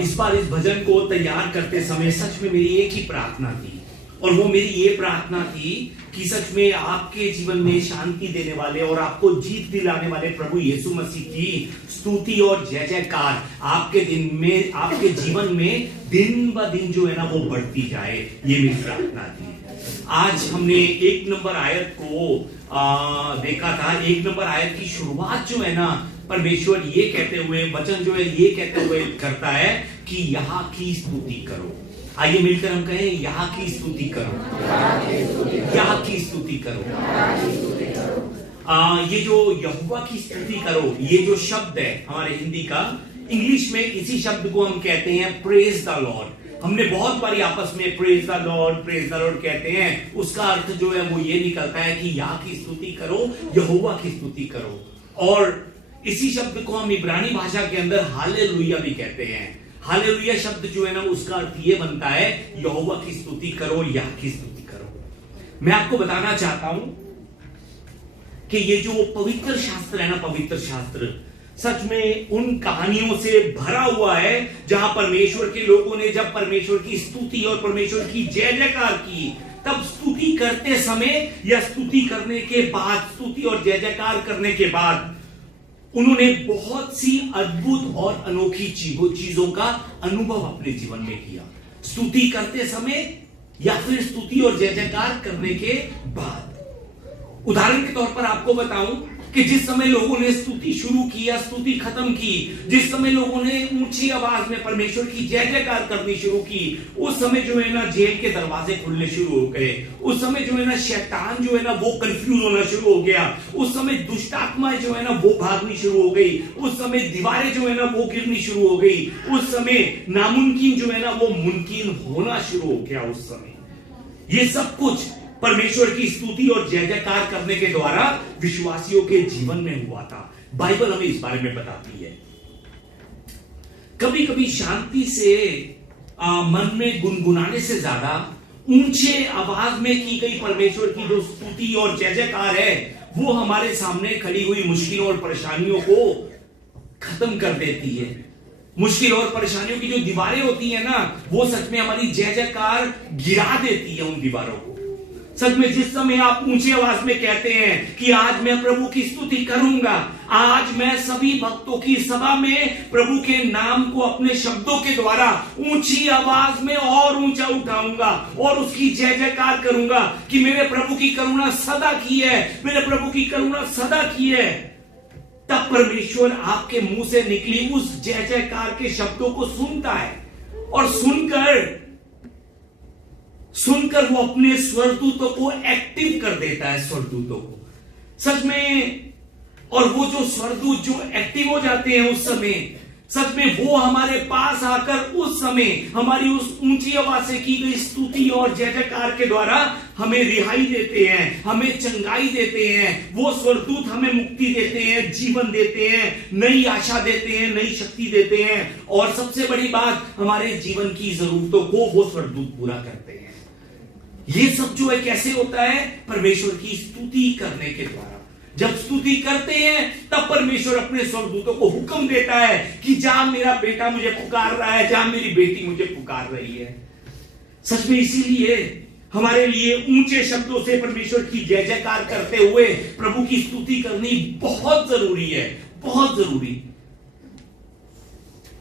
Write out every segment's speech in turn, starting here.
इस बार इस भजन को तैयार करते समय सच में मेरी एक ही प्रार्थना थी, और वो मेरी ये प्रार्थना थी कि सच में आपके जीवन में शांति देने वाले और आपको जीत दिलाने वाले प्रभु यीशु मसीह की स्तुति और जय जयकार आपके दिन में, आपके जीवन में दिन ब दिन जो है ना वो बढ़ती जाए, ये मेरी प्रार्थना थी। आज हमने 1 नंबर आयत को देखा था। 1 नंबर आयत की शुरुआत जो है ना, परमेश्वर ये कहते हुए, वचन जो है ये कहते हुए करता है कि यहाँ की स्तुति करो। आइए मिलकर हम कहें, यहाँ की स्तुति करो, यहाँ की स्तुति करो। ये जो यहोवा की स्तुति करो, ये जो शब्द है हमारे हिंदी का, इंग्लिश में इसी शब्द को हम कहते हैं प्रेज द लॉर्ड। हमने बहुत बारी आपस में प्रेज द लॉर्ड कहते हैं। उसका अर्थ जो है वो ये निकलता है कि यहाँ की स्तुति करो, यहोवा की स्तुति करो। और इसी शब्द को हम इब्रानी भाषा के अंदर हालेलुया भी कहते हैं। हालेलुया शब्द जो है ना, उसका अर्थ ये बनता है यहोवा की स्तुति करो, यहाँ की स्तुति करो। मैं आपको बताना चाहता हूं कि ये जो पवित्र शास्त्र है ना, पवित्र शास्त्र सच में उन कहानियों से भरा हुआ है जहां परमेश्वर के लोगों ने जब परमेश्वर की स्तुति और परमेश्वर की जय जयकार की, तब स्तुति करते समय या स्तुति करने के बाद, स्तुति और जय जयकार करने के बाद उन्होंने बहुत सी अद्भुत और अनोखी चीजों का अनुभव अपने जीवन में किया, स्तुति करते समय या फिर स्तुति और जय जयकार करने के बाद। उदाहरण के तौर पर आपको बताऊं कि जिस समय लोगों ने स्तुति शुरू की या स्तुति खत्म की, जिस समय लोगों ने ऊंची आवाज में परमेश्वर की जय जयकार करनी शुरू की, उस समय जो है ना जेल के दरवाजे खुलने शुरू हो गए। उस समय जो है ना शैतान जो है ना वो कंफ्यूज होना शुरू हो गया। उस समय दुष्ट आत्माएं जो है ना वो भागनी शुरू हो गई। उस समय दीवारें जो है ना वो गिरनी शुरू हो गई। उस समय नामुमकिन जो है ना वो मुमकिन होना शुरू हो गया। उस समय ये सब कुछ परमेश्वर की स्तुति और जय जयकार करने के द्वारा विश्वासियों के जीवन में हुआ था। बाइबल हमें इस बारे में बताती है। कभी कभी शांति से मन में गुनगुनाने से ज्यादा ऊंचे आवाज में की गई परमेश्वर की जो स्तुति और जय जयकार है, वो हमारे सामने खड़ी हुई मुश्किलों और परेशानियों को खत्म कर देती है। मुश्किल और परेशानियों की जो दीवारें होती है ना, वो सच में हमारी जय जयकार गिरा देती है उन दीवारों को। सच में जिस समय आप ऊंची आवाज में कहते हैं कि आज मैं प्रभु की स्तुति करूंगा, आज मैं सभी भक्तों की सभा में प्रभु के नाम को अपने शब्दों के द्वारा ऊंची आवाज में और ऊंचा उठाऊंगा और उसकी जय जयकार करूंगा कि मेरे प्रभु की करुणा सदा की है, मेरे प्रभु की करुणा सदा की है, तब परमेश्वर आपके मुंह से निकली उस जय जयकार के शब्दों को सुनता है और सुनकर वो अपने स्वर्गदूतों को एक्टिव कर देता है, स्वर्गदूतों को सच में। और वो जो स्वर्गदूत जो एक्टिव हो जाते हैं उस समय, सच में वो हमारे पास आकर उस समय हमारी उस ऊंची आवाज से की गई स्तुति और जय जयकार के द्वारा हमें रिहाई देते हैं, हमें चंगाई देते हैं। वो स्वर्गदूत हमें मुक्ति देते हैं, जीवन देते हैं, नई आशा देते हैं, नई शक्ति देते हैं। और सबसे बड़ी बात, हमारे जीवन की जरूरतों को वो स्वर्गदूत पूरा करते हैं। ये सब जो है कैसे होता है? परमेश्वर की स्तुति करने के द्वारा। जब स्तुति करते हैं तब परमेश्वर अपने स्वर्गदूतों को हुक्म देता है कि जा मेरा बेटा मुझे पुकार रहा है, जा मेरी बेटी मुझे पुकार रही है। सच में इसीलिए हमारे लिए ऊंचे शब्दों से परमेश्वर की जय जयकार करते हुए प्रभु की स्तुति करनी बहुत जरूरी है, बहुत जरूरी।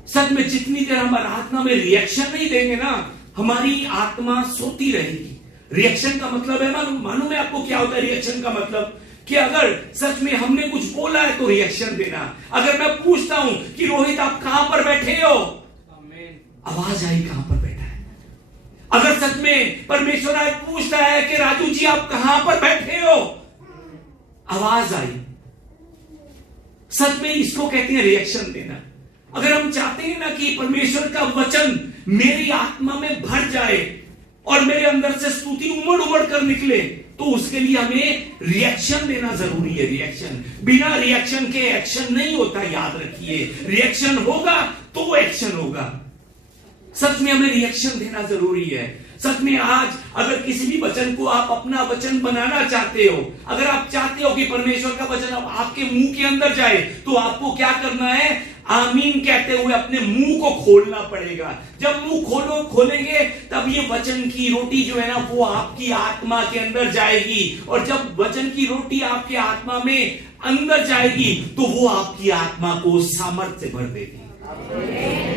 सच में जितनी देर हम आराधना में रिएक्शन नहीं देंगे ना, हमारी आत्मा सोती रहेगी। रिएक्शन का मतलब है, मालूम है आपको क्या होता है रिएक्शन का मतलब? कि अगर सच में हमने कुछ बोला है तो रिएक्शन देना। अगर मैं पूछता हूं कि रोहित आप कहां पर बैठे हो, आवाज आई कहां पर बैठा है। अगर सच में परमेश्वर आज पूछता है कि राजू जी आप कहां पर बैठे हो, आवाज आई। सच में इसको कहते हैं रिएक्शन देना। अगर हम चाहते हैं ना कि परमेश्वर का वचन मेरी आत्मा में भर जाए और मेरे अंदर से स्तुति उमड़ उमड़ कर निकले, तो उसके लिए हमें रिएक्शन देना जरूरी है। रिएक्शन, बिना रिएक्शन के एक्शन नहीं होता, याद रखिए। रिएक्शन होगा तो एक्शन होगा। सच में हमें रिएक्शन देना जरूरी है। सच में आज अगर किसी भी वचन को आप अपना वचन बनाना चाहते हो, अगर आप चाहते हो कि परमेश्वर का वचन आपके मुंह के अंदर जाए, तो आपको क्या करना है? आमीन कहते हुए अपने मुंह को खोलना पड़ेगा। जब मुंह खोलेंगे तब ये वचन की रोटी जो है ना वो आपकी आत्मा के अंदर जाएगी, और जब वचन की रोटी आपके आत्मा में अंदर जाएगी तो वो आपकी आत्मा को सामर्थ्य भर देगी।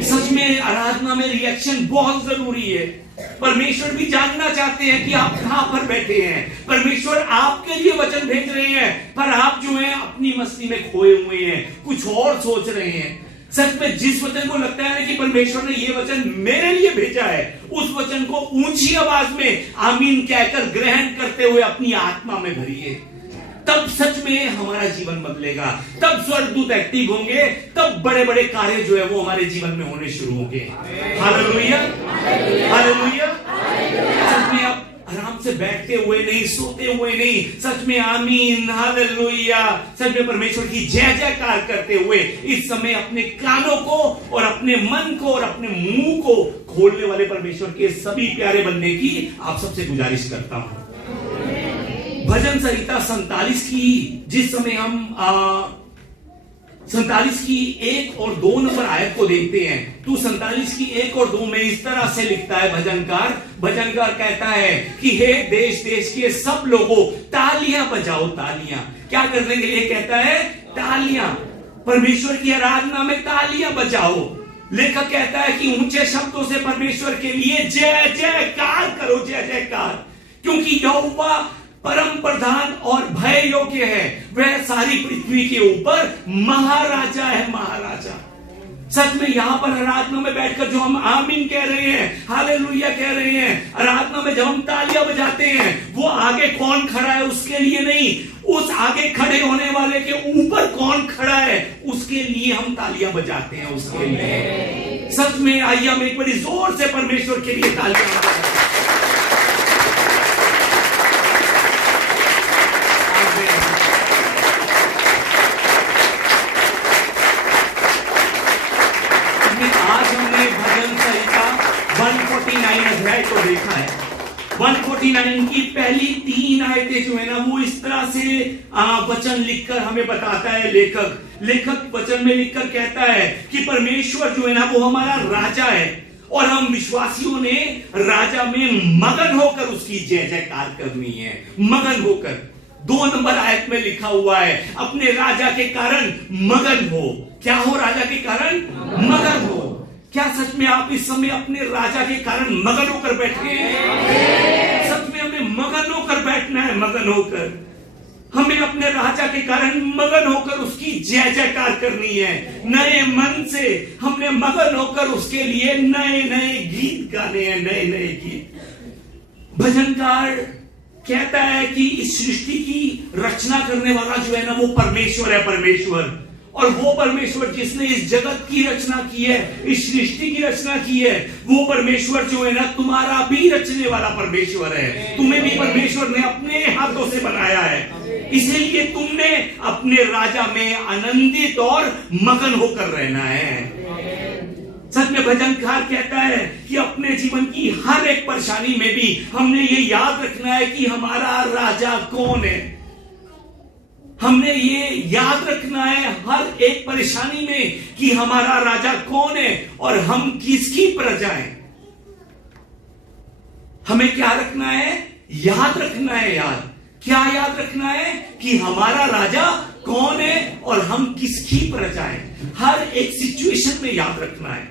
सच में आराधना में रिएक्शन बहुत जरूरी है। परमेश्वर भी जानना चाहते हैं कि आप कहां पर बैठे हैं। परमेश्वर आपके लिए वचन भेज रहे हैं, पर आप जो है अपनी मस्ती में खोए हुए हैं, कुछ और सोच रहे हैं। सच में जिस वचन को लगता है कि परमेश्वर ने ये वचन मेरे लिए भेजा है, उस वचन को ऊंची आवाज में आमीन कहकर ग्रहण करते हुए अपनी आत्मा में भरिए। तब सच में हमारा जीवन बदलेगा, तब स्वर्गदूत एक्टिव होंगे, तब बड़े बड़े कार्य जो है वो हमारे जीवन में होने शुरू होंगे। Hallelujah, hallelujah. सच में आप आराम से बैठते हुए नहीं, सोते हुए नहीं, सच में आमीन, हालेलुया, सच में परमेश्वर की जय जयकार करते हुए इस समय अपने कानों को और अपने मन को और अपने मुंह को खोलने वाले परमेश्वर के सभी प्यारे बनने की आप सबसे गुजारिश करता हूं। भजन संहिता 47 की जिस समय हम 47 की 1 और 2 नंबर आयत को देखते हैं, तो 47 की 1 और 2 में इस तरह से लिखता है भजनकार कहता है कि हे देश देश के सब लोगों तालियां बजाओ, तालियां। क्या करने के लिए कहता है? तालियां। परमेश्वर की आराधना में तालियां बजाओ। लेखक कहता है कि ऊंचे शब्दों से परमेश्वर के लिए जय जयकार करो, जय जयकार, क्योंकि यहोवा परम प्रधान और भय योग्य है, वह सारी पृथ्वी के ऊपर महाराजा है, महाराजा। सच में यहां पर आराधना में बैठकर जो हम आमीन कह रहे हैं, हालेलुया कह रहे हैं, आराधना में जब हम तालियां बजाते हैं, वो आगे कौन खड़ा है उसके लिए नहीं, उस आगे खड़े होने वाले के ऊपर कौन खड़ा है उसके लिए हम तालियां बजाते हैं, उसके लिए। सच में आइए हम एक बड़ी जोर से परमेश्वर के लिए तालियां बजाते हैं। भजन संहिता 149 अध्याय को देखा है। 149 की पहली 3 आयतें जो है ना वो इस तरह से वचन लिखकर हमें बताता है लेखक वचन में लिखकर कहता है कि परमेश्वर जो है ना वो हमारा राजा है, और हम विश्वासियों ने राजा में मगन होकर उसकी जय जयकार करनी है, मगन होकर। 2 नंबर आयत में लिखा हुआ है अपने राजा के कारण मगन हो। क्या हो? राजा के कारण मगन हो। क्या सच में आप इस समय अपने राजा के कारण मगन होकर बैठे हैं? सच में हमें मगन होकर बैठना है, मगन होकर हमें अपने राजा के कारण मगन होकर उसकी जय जयकार करनी है। नए मन से हमने मगन होकर उसके लिए नए नए गीत गाने हैं, नए नए गीत। भजनकार कहता है कि इस सृष्टि की रचना करने वाला जो है ना वो परमेश्वर है, परमेश्वर। और वो परमेश्वर जिसने इस जगत की रचना की है, इस सृष्टि की रचना की है, वो परमेश्वर जो है ना तुम्हारा भी रचने वाला परमेश्वर है। तुम्हें भी परमेश्वर ने अपने हाथों से बनाया है, इसीलिए तुमने अपने राजा में आनंदित और मगन होकर रहना है। सच में भजनकार कहता है कि अपने जीवन की हर एक परेशानी में भी हमने ये याद रखना है कि हमारा राजा कौन है। हमने ये याद रखना है हर एक परेशानी में कि हमारा राजा कौन है और हम किसकी प्रजा हैं। हमें क्या रखना है? याद रखना है। क्या याद रखना है? कि हमारा राजा कौन है और हम किसकी प्रजा हैं। हर एक सिचुएशन में याद रखना है।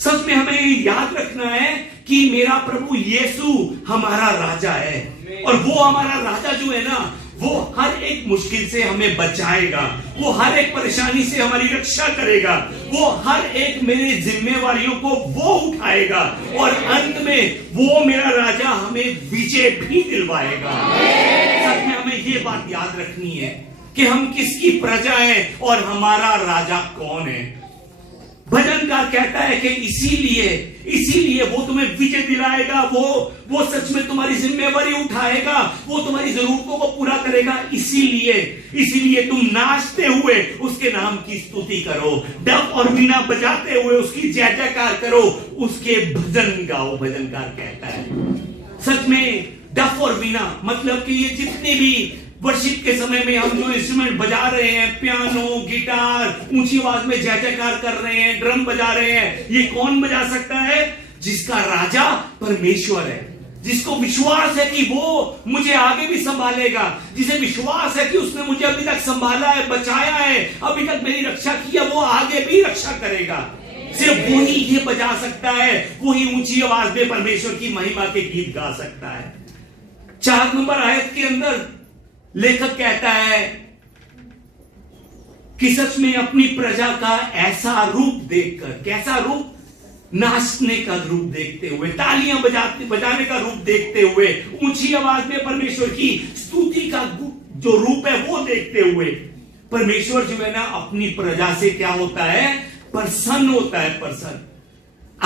सच में हमें ये याद रखना है कि मेरा प्रभु यीशु हमारा राजा है, और वो हमारा राजा जो है ना वो हर एक मुश्किल से हमें बचाएगा, वो हर एक परेशानी से हमारी रक्षा करेगा, वो हर एक मेरी जिम्मेवारियों को वो उठाएगा, और अंत में वो मेरा राजा हमें विजय भी दिलवाएगा। सच में हमें ये बात याद रखनी है कि हम किसकी प्रजा हैं और हमारा राजा कौन है। भजनकार कहता है कि इसीलिए वो तुम्हें विजय दिलाएगा, वो सच में तुम्हारी जिम्मेवारी उठाएगा, वो तुम्हारी जरूरतों को पूरा करेगा। इसीलिए तुम नाचते हुए उसके नाम की स्तुति करो, डफ और वीणा बजाते हुए उसकी जय जयकार करो, उसके भजन गाओ। भजनकार कहता है सच में डफ और वीणा मतलब कि ये जितनी भी वर्शिप के समय में हम जो इंस्ट्रूमेंट बजा रहे हैं, पियानो, गिटार, ऊंची आवाज में जय जयकार कर रहे हैं, ड्रम बजा रहे हैं, ये कौन बजा सकता है? जिसका राजा परमेश्वर है, जिसको विश्वास है कि वो मुझे आगे भी संभालेगा, जिसे विश्वास है कि उसने मुझे अभी तक संभाला है, बचाया है, अभी तक मेरी रक्षा की है, वो आगे भी रक्षा करेगा। सिर्फ वही ये बजा सकता है, वही ऊंची आवाज में परमेश्वर की महिमा के गीत गा सकता है। 4 नंबर आयत के अंदर लेखक कहता है कि सच में अपनी प्रजा का ऐसा रूप देखकर, कैसा रूप? नाचने का रूप देखते हुए, तालियां बजाने का रूप देखते हुए, ऊंची आवाज में परमेश्वर की स्तुति का जो रूप है वो देखते हुए, परमेश्वर जो है ना अपनी प्रजा से क्या होता है? प्रसन्न होता है, प्रसन्न।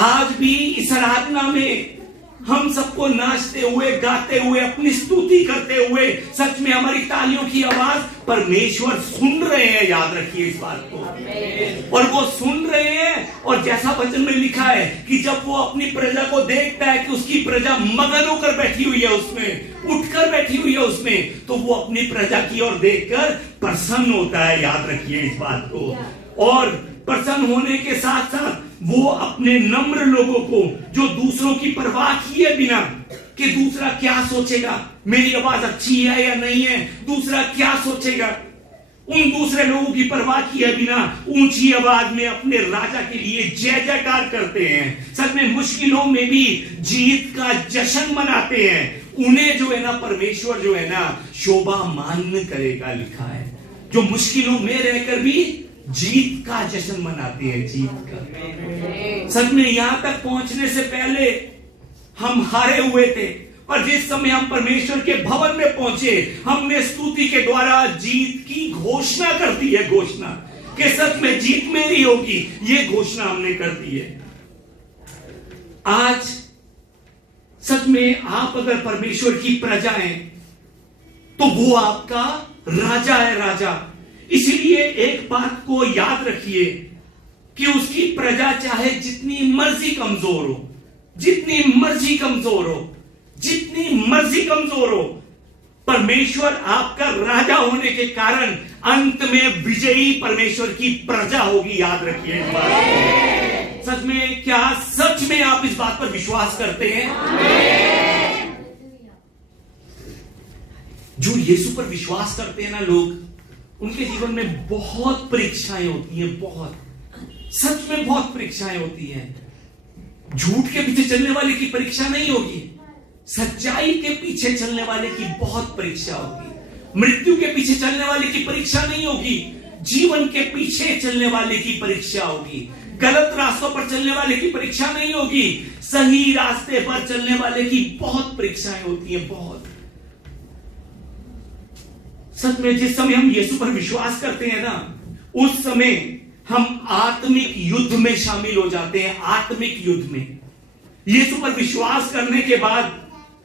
आज भी इस आराधना में हम सबको नाचते हुए, गाते हुए, अपनी स्तुति करते हुए, सच में हमारी तालियों की आवाज परमेश्वर सुन रहे हैं। याद रखिए इस बात को। और वो सुन रहे हैं, और जैसा वचन में लिखा है कि जब वो अपनी प्रजा को देखता है कि उसकी प्रजा मगन होकर बैठी हुई है, उसमें उठकर बैठी हुई है उसमें, तो वो अपनी प्रजा की ओर देखकर प्रसन्न होता है। याद रखिए इस बात को। और प्रसन्न होने के साथ साथ वो अपने नम्र लोगों को, जो दूसरों की परवाह किए बिना कि दूसरा क्या सोचेगा, मेरी आवाज अच्छी है या नहीं है, दूसरा क्या सोचेगा, उन दूसरे लोगों की परवाह किए बिना ऊंची आवाज में अपने राजा के लिए जय जयकार करते हैं। सच में मुश्किलों में भी जीत का जश्न मनाते हैं। उन्हें जो है ना परमेश्वर जो है ना शोभा मान करेगा, लिखा है। जो मुश्किलों में रहकर भी जीत का जश्न मनाते हैं, जीत का। सच में यहां तक पहुंचने से पहले हम हारे हुए थे, और जिस समय हम परमेश्वर के भवन में पहुंचे, हमने स्तुति के द्वारा जीत की घोषणा कर दी है। घोषणा कि सच में जीत मेरी होगी, ये घोषणा हमने कर दी है। आज सच में आप अगर परमेश्वर की प्रजा हैं तो वो आपका राजा है, राजा। इसलिए एक बात को याद रखिए कि उसकी प्रजा चाहे जितनी मर्जी कमजोर हो, जितनी मर्जी कमजोर हो, जितनी मर्जी कमजोर हो, परमेश्वर आपका राजा होने के कारण अंत में विजयी परमेश्वर की प्रजा होगी। याद रखिए इस बात को। सच में, क्या सच में आप इस बात पर विश्वास करते हैं? जो यीशु पर विश्वास करते हैं ना लोग, उनके जीवन में बहुत परीक्षाएं होती हैं, बहुत, सच में बहुत परीक्षाएं होती हैं। झूठ के पीछे चलने वाले की परीक्षा नहीं होगी, सच्चाई के पीछे चलने वाले की बहुत परीक्षा होगी। मृत्यु के पीछे चलने वाले की परीक्षा नहीं होगी, जीवन के पीछे चलने वाले की परीक्षा होगी। गलत रास्तों पर चलने वाले की परीक्षा नहीं होगी, सही रास्ते पर चलने वाले की बहुत परीक्षाएं होती हैं, बहुत। सच में जिस समय हम यीशु पर विश्वास करते हैं ना, उस समय हम आत्मिक युद्ध में शामिल हो जाते हैं। आत्मिक युद्ध में यीशु पर विश्वास करने के बाद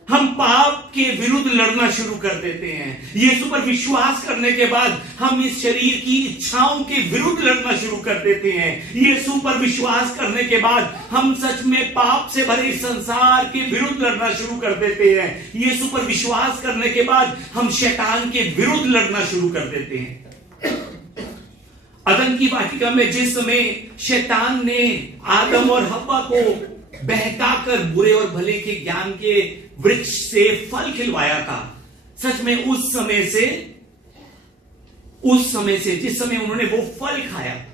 हम पाप के विरुद्ध लड़ना शुरू कर देते हैं। यीशु पर विश्वास करने के बाद हम इस शरीर की इच्छाओं के विरुद्ध लड़ना शुरू कर देते हैं। यीशु पर विश्वास करने के बाद हम सच में पाप से भरे संसार के विरुद्ध लड़ना शुरू कर देते हैं। यीशु पर विश्वास करने के बाद हम शैतान के विरुद्ध लड़ना शुरू कर देते हैं। अदन की वाटिका में जिस समय शैतान ने आदम और हव्वा को बहकाकर बुरे और भले के ज्ञान के वृक्ष से फल खिलवाया था, सच में उस समय से जिस समय उन्होंने वो फल खाया,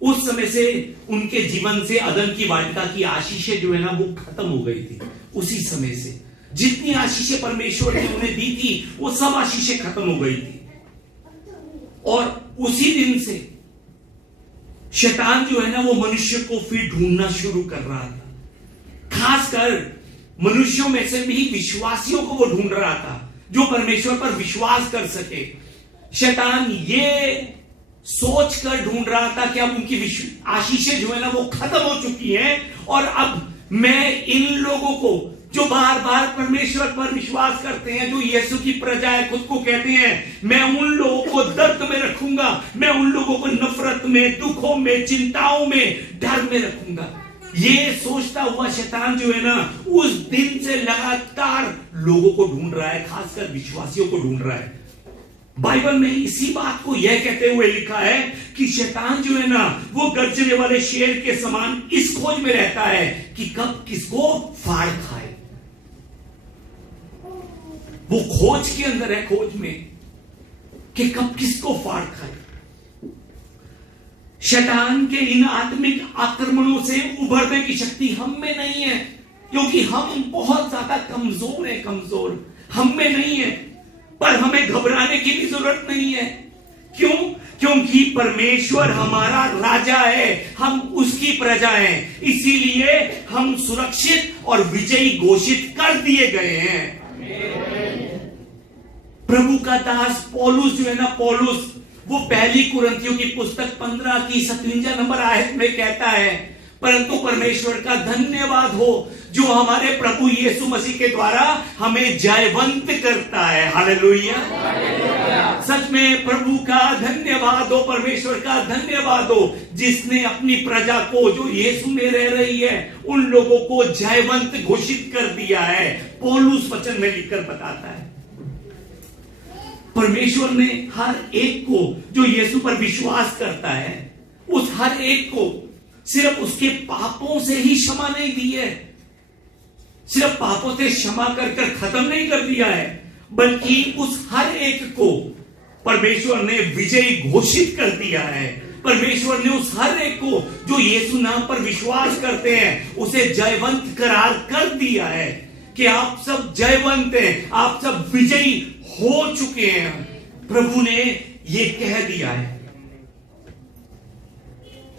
उस समय से उनके जीवन से अदन की वाटिका की आशीषें जो है ना वो खत्म हो गई थी। उसी समय से जितनी आशीषें परमेश्वर ने उन्हें दी थी, वो सब आशीषें खत्म हो गई थी। और उसी दिन से शैतान जो है ना वो मनुष्य को फिर ढूंढना शुरू कर रहा था। खासकर मनुष्यों में से भी विश्वासियों को वो ढूंढ रहा था जो परमेश्वर पर विश्वास कर सके। शैतान ये सोचकर ढूंढ रहा था कि अब उनकी आशीषें जो है ना वो खत्म हो चुकी हैं, और अब मैं इन लोगों को जो बार बार परमेश्वर पर विश्वास करते हैं, जो यीशु की प्रजा है, खुद को कहते हैं मैं उन लोगों को दर्द में रखूंगा, मैं उन लोगों को नफरत में, दुखों में, चिंताओं में, डर में रखूंगा। ये सोचता हुआ शैतान जो है ना उस दिन से लगातार लोगों को ढूंढ रहा है, खासकर विश्वासियों को ढूंढ रहा है। बाइबल में इसी बात को यह कहते हुए लिखा है कि शैतान जो है ना, वो गर्जने वाले शेर के समान इस खोज में रहता है कि कब किसको फाड़ खाए। वो खोज के अंदर है, खोज में कि कब किसको फाड़ खाए। शैतान के इन आत्मिक आक्रमणों से उभरने की शक्ति हम में नहीं है, क्योंकि हम बहुत ज्यादा कमजोर हैं, कमजोर हम में नहीं है। पर हमें घबराने की भी जरूरत नहीं है। क्यों? क्योंकि परमेश्वर हमारा राजा है, हम उसकी प्रजा हैं, इसीलिए हम सुरक्षित और विजयी घोषित कर दिए गए हैं। प्रभु का दास पौलुस जो है ना, पौलुस वो पहली कुरिन्थियों की पुस्तक 15 की 57 नंबर आयत में कहता है, परंतु परमेश्वर का धन्यवाद हो जो हमारे प्रभु यीशु मसीह के द्वारा हमें जयवंत करता है। हालेलुया। सच में प्रभु का धन्यवाद हो, परमेश्वर का धन्यवाद हो, जिसने अपनी प्रजा को जो यीशु में रह रही है उन लोगों को जयवंत घोषित कर दिया है। पौलुस वचन में लिखकर बताता है परमेश्वर ने हर एक को जो यीशु पर विश्वास करता है, उस हर एक को सिर्फ उसके पापों से ही क्षमा नहीं दी है, सिर्फ पापों से क्षमा कर खत्म नहीं कर दिया है, बल्कि उस हर एक को परमेश्वर ने विजयी घोषित कर दिया है। परमेश्वर ने उस हर एक को जो यीशु नाम पर विश्वास करते हैं उसे जयवंत करार कर दिया है कि आप सब जयवंत हैं, आप सब विजयी हो चुके हैं। प्रभु ने ये कह दिया है।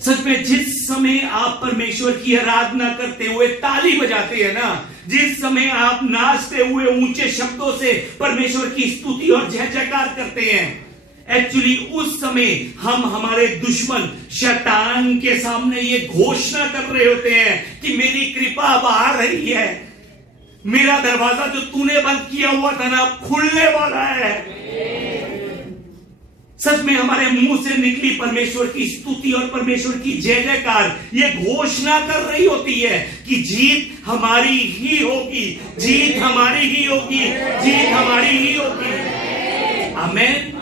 सच में जिस समय आप परमेश्वर की आराधना करते हुए ताली बजाते हैं ना, जिस समय आप नाचते हुए ऊंचे शब्दों से परमेश्वर की स्तुति और जय जयकार करते हैं, एक्चुअली उस समय हम हमारे दुश्मन शैतान के सामने ये घोषणा कर रहे होते हैं कि मेरी कृपा अब आ रही है, मेरा दरवाजा जो तूने बंद किया हुआ था ना खुलने वाला है। सच में हमारे मुंह से निकली परमेश्वर की स्तुति और परमेश्वर की जय जयकार ये घोषणा कर रही होती है कि जीत हमारी ही होगी, जीत हमारी ही होगी, जीत हमारी ही होगी। आमीन।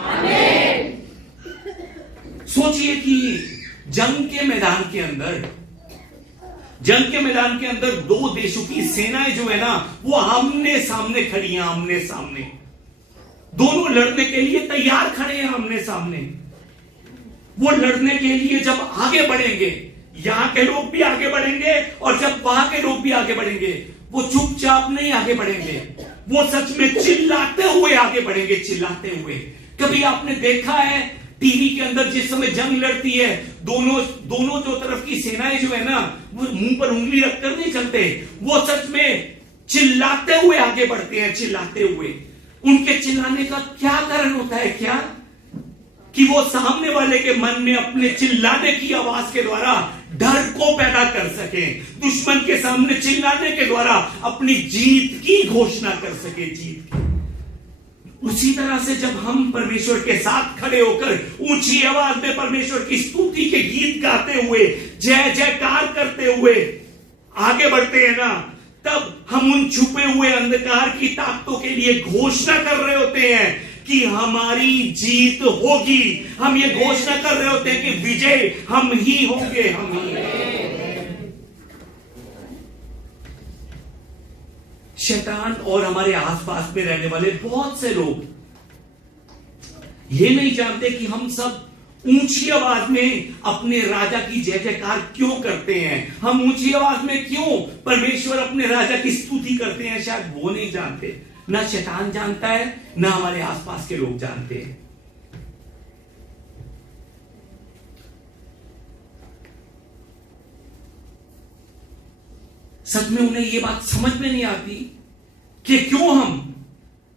सोचिए कि जंग के मैदान के अंदर दो देशों की सेनाएं जो है ना वो आमने सामने खड़ी हैं, आमने सामने, दोनों लड़ने के लिए तैयार खड़े हैं आमने सामने। वो लड़ने के लिए जब आगे बढ़ेंगे, यहां के लोग भी आगे बढ़ेंगे और जब वहां के लोग भी आगे बढ़ेंगे, वो चुपचाप नहीं आगे बढ़ेंगे, वो सच में चिल्लाते हुए आगे बढ़ेंगे, चिल्लाते हुए। कभी आपने देखा है टीवी के अंदर जिस समय जंग लड़ती है, दोनों जो तरफ की सेनाएं जो है ना वो मुंह पर उंगली रखकर नहीं चलते, वो सच में चिल्लाते हुए आगे बढ़ते हैं, चिल्लाते हुए। उनके चिल्लाने का क्या कारण होता है? क्या कि वो सामने वाले के मन में अपने चिल्लाने की आवाज के द्वारा डर को पैदा कर सके, दुश्मन के सामने चिल्लाने के द्वारा अपनी जीत की घोषणा कर सके, जीत की। उसी तरह से जब हम परमेश्वर के साथ खड़े होकर ऊंची आवाज में परमेश्वर की स्तुति के गीत गाते हुए, जय जयकार करते हुए आगे बढ़ते हैं ना, तब हम उन छुपे हुए अंधकार की ताकतों के लिए घोषणा कर रहे होते हैं कि हमारी जीत होगी। हम ये घोषणा कर रहे होते हैं कि विजय हम ही होंगे, हम ही। शैतान और हमारे आसपास में रहने वाले बहुत से लोग ये नहीं जानते कि हम सब ऊंची आवाज में अपने राजा की जय जयकार क्यों करते हैं, हम ऊंची आवाज में क्यों परमेश्वर अपने राजा की स्तुति करते हैं। शायद वो नहीं जानते, ना शैतान जानता है, ना हमारे आसपास के लोग जानते हैं। सच में उन्हें यह बात समझ में नहीं आती कि क्यों हम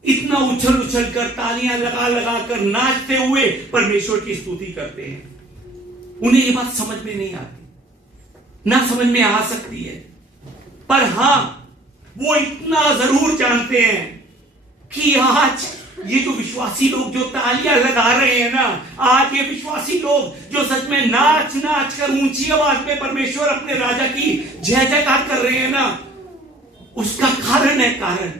इतना उछल उछल कर, तालियां लगा लगा कर, नाचते हुए परमेश्वर की स्तुति करते हैं। उन्हें यह बात समझ में नहीं आती, ना समझ में आ सकती है। पर हां, वो इतना जरूर जानते हैं कि आज ये जो विश्वासी लोग जो तालियां लगा रहे हैं ना, आज ये विश्वासी लोग जो सच में नाच नाच कर ऊंची आवाज में परमेश्वर अपने राजा की जय जयकार कर रहे हैं ना, उसका कारण है, कारण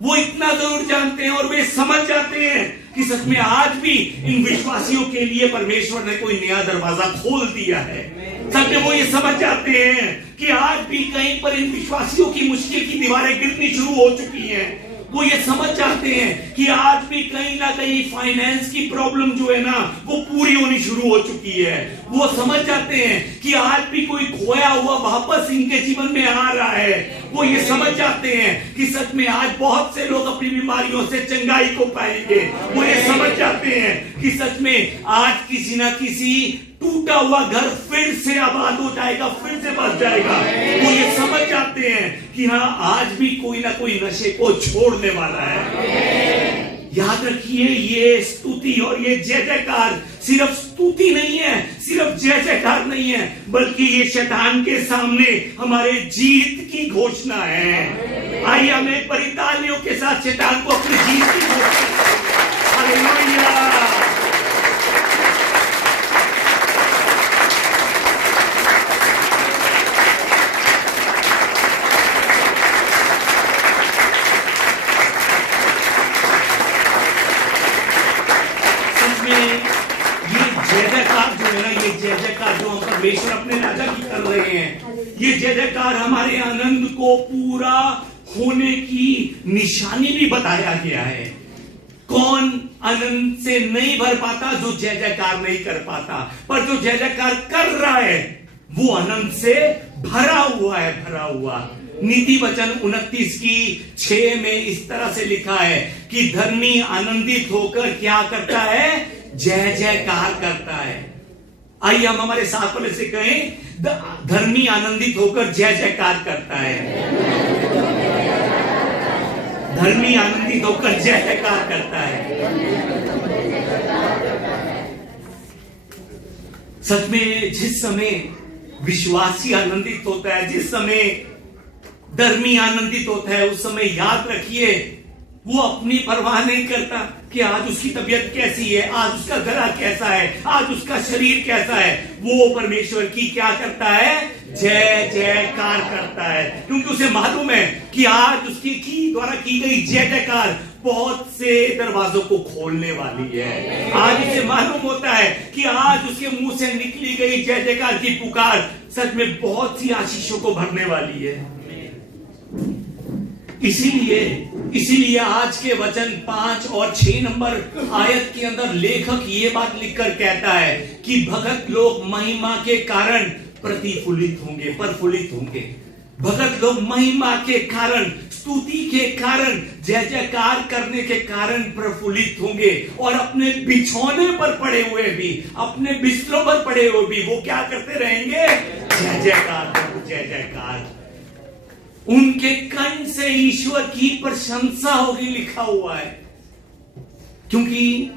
वो इतना जरूर जानते हैं और वे समझ जाते हैं कि सच में आज भी इन विश्वासियों के लिए परमेश्वर ने कोई नया दरवाजा खोल दिया है। सच में वो ये समझ जाते हैं कि आज भी कहीं पर इन विश्वासियों की मुश्किल की दीवारें गिरनी शुरू हो चुकी हैं। वो ये समझ जाते हैं कि आज भी कहीं ना कहीं फाइनेंस की प्रॉब्लम जो है ना वो पूरी होनी शुरू हो चुकी है। वो समझ जाते हैं कि आज भी कोई खोया हुआ वापस इनके जीवन में आ रहा है। वो ये समझ जाते हैं कि सच में आज बहुत से लोग अपनी बीमारियों से चंगाई को पाएंगे। वो ये समझ जाते हैं कि सच में आज किसी ना किसी टूटा हुआ घर फिर से आबाद हो जाएगा, फिर से बच जाएगा। वो ये समझ जाते हैं कि हाँ आज भी कोई ना कोई नशे को छोड़ने वाला है। याद रखिए, ये स्तुति और ये जय जयकार सिर्फ स्तुति नहीं है, सिर्फ जय जयकार नहीं है, बल्कि ये शैतान के सामने हमारे जीत की घोषणा है। आइए हम एक बड़ी तालियों के साथ शैतान को अपनी जीत की घोषणा। हालेलुया। जय जयकार जो हम परमेश्वर अपने राजा की कर रहे हैं, ये जय जयकार हमारे आनंद को पूरा होने की निशानी भी बताया गया है। कौन आनंद से नहीं भर पाता? जो जय जयकार नहीं कर पाता, पर जो जय जयकार कर रहा है वो आनंद से भरा हुआ है, भरा हुआ। नीति वचन 29:6 में इस तरह से लिखा है कि धर्मी आनंदित होकर क्या करता है? जय जयकार करता है। आइए हम हमारे साथ वाले से कहें, धर्मी आनंदित होकर जय जयकार करता है। धर्मी आनंदित होकर जय जयकार करता है। सच में जिस समय विश्वासी आनंदित होता है, जिस समय धर्मी आनंदित होता है, उस समय याद रखिए वो अपनी परवाह नहीं करता कि आज उसकी तबीयत कैसी है, आज उसका गला कैसा है, आज उसका शरीर कैसा है। वो परमेश्वर की क्या करता है? जय जयकार करता है, क्योंकि उसे मालूम है कि आज उसकी द्वारा की गई जय जयकार बहुत से दरवाजों को खोलने वाली है। आज उसे मालूम होता है कि आज उसके मुंह से निकली गई जय जयकार की पुकार सच में बहुत सी आशीषों को भरने वाली है। इसीलिए आज के वचन 5 और 6 नंबर आयत के अंदर लेखक ये बात लिखकर कहता है कि भगत लोग महिमा के कारण प्रतिफुल्लित होंगे, प्रफुल्लित होंगे। भगत लोग महिमा के कारण, स्तुति के कारण, जय जयकार करने के कारण प्रफुल्लित होंगे और अपने बिछौने पर पड़े हुए भी, अपने बिस्तरों पर पड़े हुए भी वो क्या करते रहेंगे? जय जयकार, जय जयकार। उनके कंठ से ईश्वर की प्रशंसा होगी, लिखा हुआ है। क्योंकि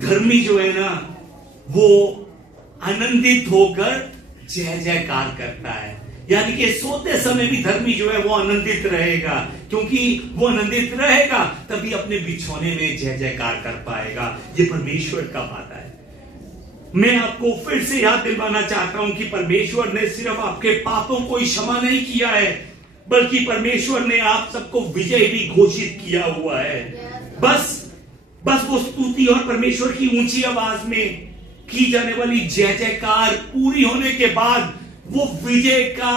धर्मी जो है ना वो आनंदित होकर जय जयकार करता है। यानी कि सोते समय भी धर्मी जो है वो आनंदित रहेगा, क्योंकि वो आनंदित रहेगा तभी अपने बिछौने में जय जयकार कर पाएगा। ये परमेश्वर का वादा है। मैं आपको फिर से याद दिलवाना चाहता हूं कि परमेश्वर ने सिर्फ आपके पापों को ही क्षमा नहीं किया है, बल्कि परमेश्वर ने आप सबको विजय भी घोषित किया हुआ है। बस वो स्तुति और परमेश्वर की ऊंची आवाज में की जाने वाली जय जयकार पूरी होने के बाद वो विजय का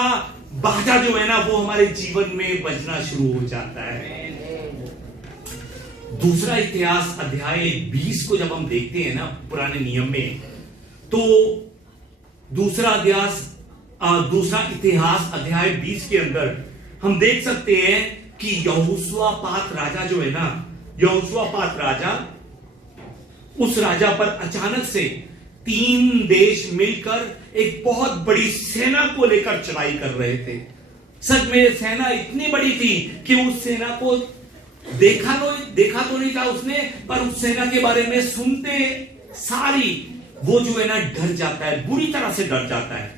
बाजा जो है ना वो हमारे जीवन में बजना शुरू हो जाता है। दूसरा इतिहास अध्याय 20 को जब हम देखते हैं ना पुराने नियम में, तो दूसरा इतिहास अध्याय 20 के अंदर हम देख सकते हैं कि यहोशापात राजा जो है ना, यहोशापात राजा, उस राजा पर अचानक से 3 देश मिलकर एक बहुत बड़ी सेना को लेकर चढ़ाई कर रहे थे। सच में सेना इतनी बड़ी थी कि उस सेना को देखा तो नहीं था उसने, पर उस सेना के बारे में सुनते सारी वो जो है ना डर जाता है, बुरी तरह से डर जाता है।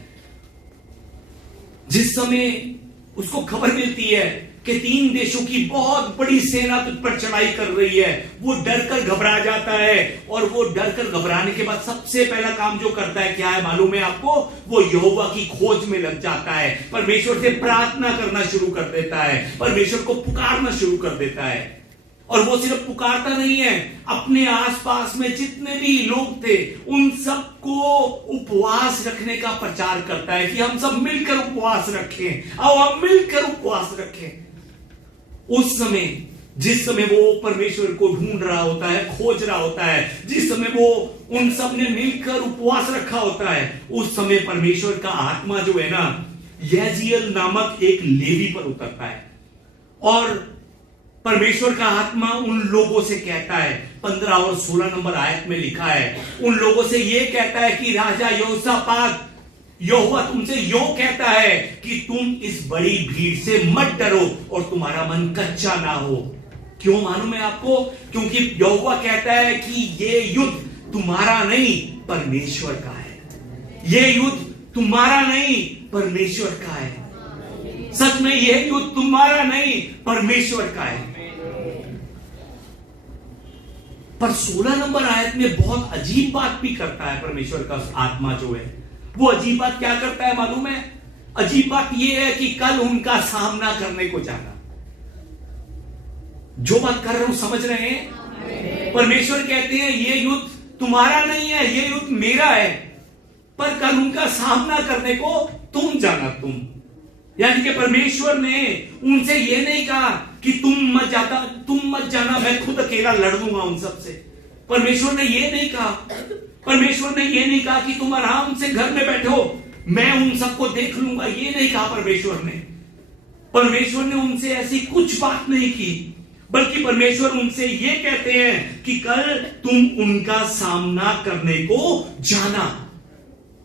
जिस समय उसको खबर मिलती है कि 3 देशों की बहुत बड़ी सेना तुझ पर चढ़ाई कर रही है, वो डर कर घबरा जाता है। और वो डर कर घबराने के बाद सबसे पहला काम जो करता है क्या है मालूम है आपको? वो यहोवा की खोज में लग जाता है, परमेश्वर से प्रार्थना करना शुरू कर देता है, परमेश्वर को पुकारना शुरू कर देता है। और वो सिर्फ पुकारता नहीं है, अपने आसपास में जितने भी लोग थे उन सबको उपवास रखने का प्रचार करता है कि हम सब मिलकर उपवास रखें, आओ हम मिलकर उपवास रखें। उस समय, जिस समय वो परमेश्वर को ढूंढ रहा होता है, खोज रहा होता है, जिस समय वो उन सब ने मिलकर उपवास रखा होता है, उस समय परमेश्वर का आत्मा जो है ना, यजीएल नामक एक लेवी पर उतरता है और परमेश्वर का आत्मा उन लोगों से कहता है, 15 और 16 नंबर आयत में लिखा है, उन लोगों से यह कहता है कि राजा यहोशापात, यहोवा तुमसे यूं कहता है कि तुम इस बड़ी भीड़ से मत डरो और तुम्हारा मन कच्चा ना हो। क्यों मालूम है आपको? क्योंकि यहोवा कहता है कि ये युद्ध तुम्हारा नहीं परमेश्वर का है। ये युद्ध तुम्हारा नहीं परमेश्वर का है। सच में यह युद्ध तुम्हारा नहीं परमेश्वर का है। पर 16 नंबर आयत में बहुत अजीब बात भी करता है परमेश्वर का आत्मा जो है। वो अजीब बात क्या करता है मालूम है? अजीब बात यह है कि कल उनका सामना करने को जाना। जो बात कर रहा हूं समझ रहे हैं? परमेश्वर कहते हैं ये युद्ध तुम्हारा नहीं है, ये युद्ध मेरा है, पर कल उनका सामना करने को तुम जाना। तुम यानी कि परमेश्वर ने उनसे यह नहीं कहा कि तुम मत जाना, मैं खुद अकेला लड़ लूंगा उन सबसे। परमेश्वर ने यह नहीं कहा। परमेश्वर ने यह नहीं कहा कि तुम आराम से घर में बैठो, मैं उन सबको देख लूंगा। यह नहीं कहा परमेश्वर ने। परमेश्वर ने उनसे ऐसी कुछ बात नहीं की, बल्कि परमेश्वर उनसे यह कहते हैं कि कल तुम उनका सामना करने को जाना।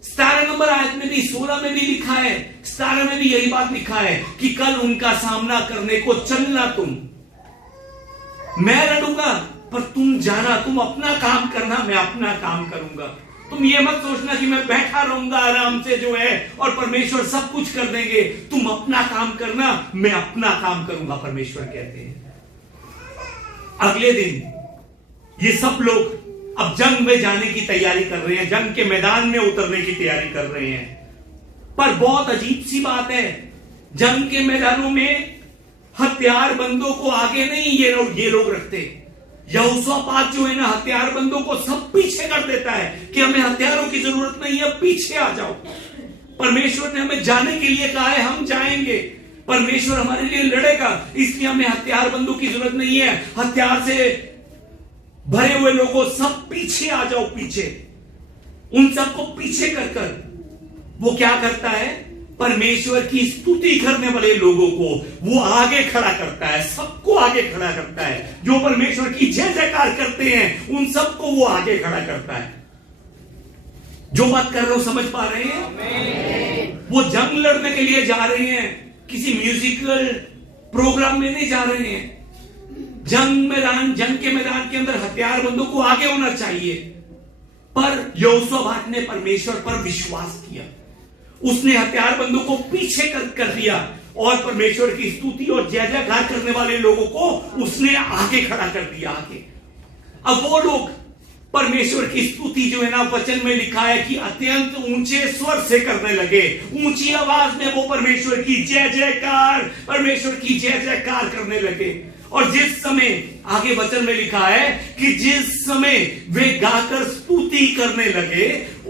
17 नंबर आयत में भी, 16 में भी लिखा है, 17 में भी यही बात लिखा है कि कल उनका सामना करने को चलना। तुम, मैं लड़ूंगा पर तुम जाना, तुम अपना काम करना, मैं अपना काम करूंगा। तुम ये मत सोचना कि मैं बैठा रहूंगा आराम से जो है और परमेश्वर सब कुछ कर देंगे। तुम अपना काम करना, मैं अपना काम करूंगा, परमेश्वर कहते हैं। अगले दिन ये सब लोग अब जंग में जाने की तैयारी कर रहे हैं, जंग के मैदान में उतरने की तैयारी कर रहे हैं। पर बहुत अजीब सी बात है, जंग के मैदानों में हथियारबंदों को आगे नहीं ये लोग रखते। यहोशापात जो है ना, हथियारबंदों को सब पीछे कर देता है कि हमें हथियारों की जरूरत नहीं है, पीछे आ जाओ। परमेश्वर ने हमें जाने के लिए कहा है, हम जाएंगे। परमेश्वर हमारे लिए लड़ेगा, इसलिए हमें हथियारबंदों की जरूरत नहीं है। हथियार से भरे हुए लोगों सब पीछे आ जाओ, पीछे। उन सबको पीछे कर वो क्या करता है? परमेश्वर की स्तुति करने वाले लोगों को वो आगे खड़ा करता है, सबको आगे खड़ा करता है। जो परमेश्वर की जय जयकार करते हैं उन सबको वो आगे खड़ा करता है। जो बात कर रहा हूं समझ पा रहे हैं? वो जंग लड़ने के लिए जा रहे हैं, किसी म्यूजिकल प्रोग्राम में नहीं जा रहे हैं। जंग के मैदान के अंदर हथियारबंदों को आगे होना चाहिए। पर यहोशापात ने परमेश्वर पर विश्वास किया, उसने हथियारबंदों को पीछे कर दिया और परमेश्वर की स्तुति और जय जयकार करने वाले लोगों को उसने आगे खड़ा कर दिया। आगे अब वो लोग परमेश्वर की स्तुति जो है ना, वचन में लिखा है कि अत्यंत ऊंचे स्वर से करने लगे, ऊंची आवाज में वो परमेश्वर की जय जयकार करने लगे। और जिस समय, आगे वचन में लिखा है कि जिस समय वे गाकर स्तुति करने लगे,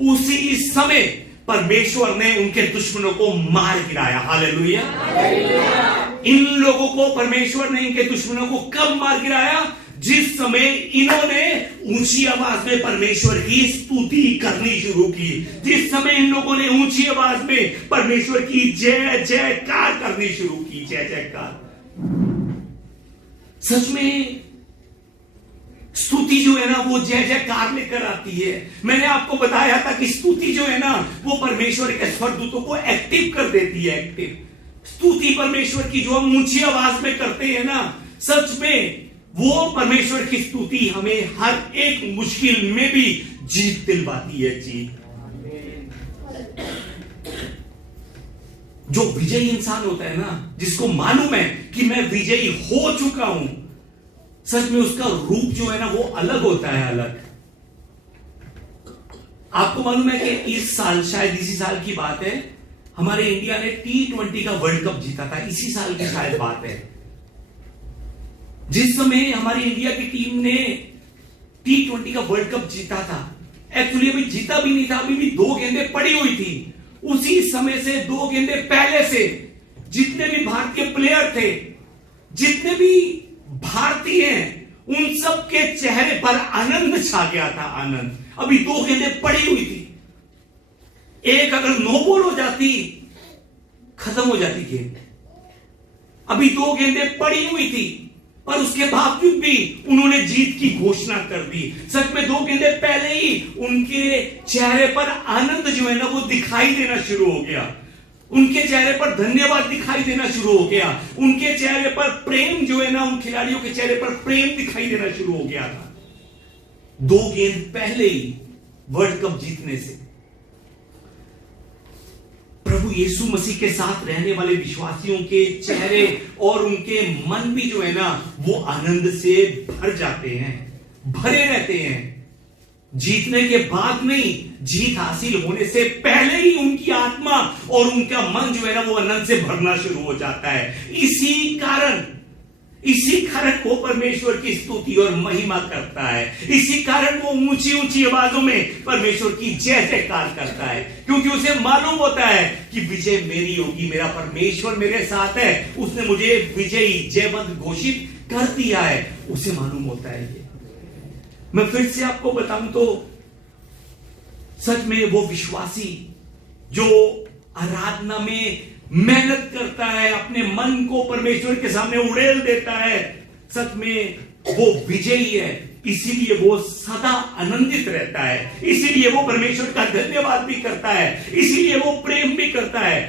उसी समय परमेश्वर ने उनके दुश्मनों को मार गिराया। हालेलुया। इन लोगों को परमेश्वर ने, इनके दुश्मनों को कब मार गिराया? जिस समय इन्होंने ऊंची आवाज में परमेश्वर की स्तुति करनी शुरू की, जिस समय इन लोगों ने ऊंची आवाज में परमेश्वर की जय जयकार करनी शुरू की। जय जयकार। सच में स्तुति जो है ना, वो जय जयकार लेकर आती है। मैंने आपको बताया था कि स्तुति जो है ना, वो परमेश्वर के स्वर्गदूतों को एक्टिव कर देती है। एक्टिव स्तुति परमेश्वर की जो हम ऊंची आवाज में करते हैं ना, सच में वो परमेश्वर की स्तुति हमें हर एक मुश्किल में भी जीत दिलवाती है। जीत। जो विजयी इंसान होता है ना, जिसको मालूम है कि मैं विजयी हो चुका हूं, सच में उसका रूप जो है ना वो अलग होता है। अलग। आपको मालूम है कि इस साल, शायद इसी साल की बात है, हमारे इंडिया ने T20 का वर्ल्ड कप जीता था। इसी साल की शायद बात है। जिस समय हमारी इंडिया की टीम ने T20 का वर्ल्ड कप जीता था, एक्चुअली अभी जीता भी नहीं था, अभी भी 2 गेंदें पड़ी हुई थी। उसी समय से 2 गेंदें पहले से जितने भी भारतीय प्लेयर थे, जितने भी भारतीय हैं, उन सब के चेहरे पर आनंद छा गया था, आनंद। अभी 2 गेंदें पड़ी हुई थी, एक अगर नो बॉल हो जाती खत्म हो जाती गेम। अभी 2 गेंदें पड़ी हुई थी, पर उसके बावजूद भी उन्होंने जीत की घोषणा कर दी। सच में 2 गेंदें पहले ही उनके चेहरे पर आनंद जो है ना वो दिखाई देना शुरू हो गया, उनके चेहरे पर धन्यवाद दिखाई देना शुरू हो गया, उनके चेहरे पर प्रेम जो है ना, उन खिलाड़ियों के चेहरे पर प्रेम दिखाई देना शुरू हो गया था 2 गेंद पहले ही वर्ल्ड कप जीतने से। प्रभु यीशु मसीह के साथ रहने वाले विश्वासियों के चेहरे और उनके मन भी जो है ना वो आनंद से भर जाते हैं, भरे रहते हैं। जीतने के बाद नहीं, जीत हासिल होने से पहले ही उनकी आत्मा और उनका मन जो है ना वो आनंद से भरना शुरू हो जाता है। इसी कारण वो परमेश्वर की स्तुति और महिमा करता है। इसी कारण वो ऊंची ऊंची आवाजों में परमेश्वर की जय जयकार करता है, क्योंकि उसे मालूम होता है कि विजय मेरी होगी, मेरा परमेश्वर मेरे साथ है, उसने मुझे विजयी जयवंत घोषित कर दिया है, उसे मालूम होता है। ये मैं फिर से आपको बताऊं तो सच में वो विश्वासी जो आराधना में मेहनत करता है, अपने मन को परमेश्वर के सामने उड़ेल देता है, सच में वो विजयी है। इसीलिए वो सदा आनंदित रहता है, इसीलिए वो परमेश्वर का धन्यवाद भी करता है, इसीलिए वो प्रेम भी करता है,